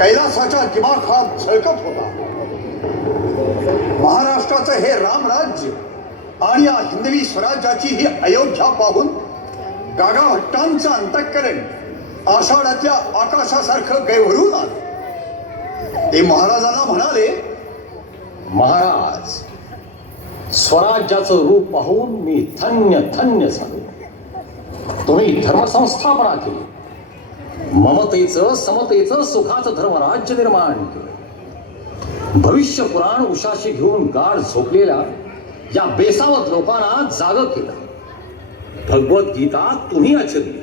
कैलासाच्या दिमाखात झळकत होता. महाराष्ट्राचं हे रामराज्य आणि या हिंदवी स्वराज्याची ही अयोध्या पाहून गागा भट्टांचं अंतःकरण आषाढाच्या आकाशासारखं गैवरून आलं. ते महाराजांना म्हणाले, महाराज, स्वराज्याचं रूप पाहून मी धन्य धन्य झालो. तुम्ही धर्मसंस्थापना केली, ममतेचं समतेचं सुखाचं धर्मराज्य निर्माण केलं. भविष्य पुराण उशाशी घेऊन गाढ झोपलेल्या या बेसावत लोकांना जाग केलं. भगवद्गीता तुम्ही आचरली,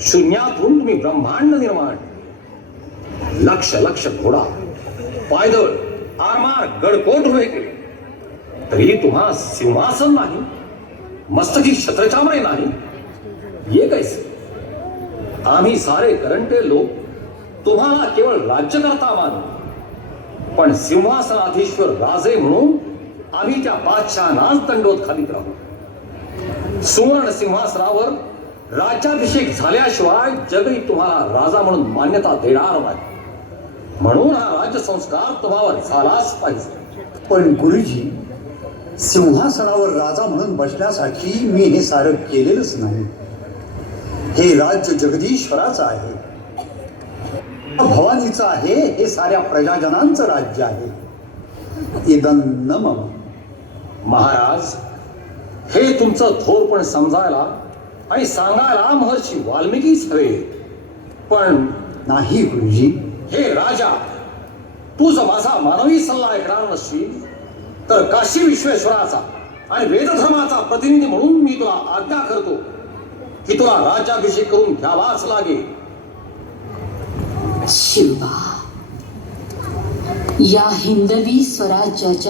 शून्यातून तुम्ही ब्रह्मांड निर्माण. लक्ष लक्ष घोडा, पायदळ, आरमार, गडकोट उभे केले, तरी तुम्हा सिंहासन नाही, मस्तकी छत्रचामरे नाही. ये कैसे? आम्ही सारे करंटे लोक तुम्हाला केवळ राज्यकर्ता मानू, पण सिंहासनाधीश्वर राजे म्हणून आम्ही त्या बादशहांनाच दंडोत घालीत राहू. सुवर्ण सिंहासनावर राज्याभिषेक झाल्याशिवाय जगही तुम्हाला राजा म्हणून मान्यता देणार नाही. म्हणून हा राज्यसंस्कार तुम्हावर झालाच पाहिजे. पण गुरुजी, सिंहासनावर राजा म्हणून बसण्यासाठी मी हे सारं केलेलंच नाही. हे राज्य जगदीश्वराचं आहे, भवानीचं आहे, हे साऱ्या प्रजाजनांचं राज्य आहे. इदं न मम. महाराज, हे तुमचं थोरपण समजायला आणि सांगायला महर्षी वाल्मिकीच हवे. पण नाही गुरुजी. हे राजा, तू जर माझा मानवी सल्ला ऐकणार नसशील तर काशी विश्वेश्वराचा आणि वेदधर्माचा प्रतिनिधी म्हणून मी तुला आज्ञा करतो की तुला राज्याभिषेक करून घ्यावाच लागेल. शिवा, या हिंदवी स्वराज्याच्या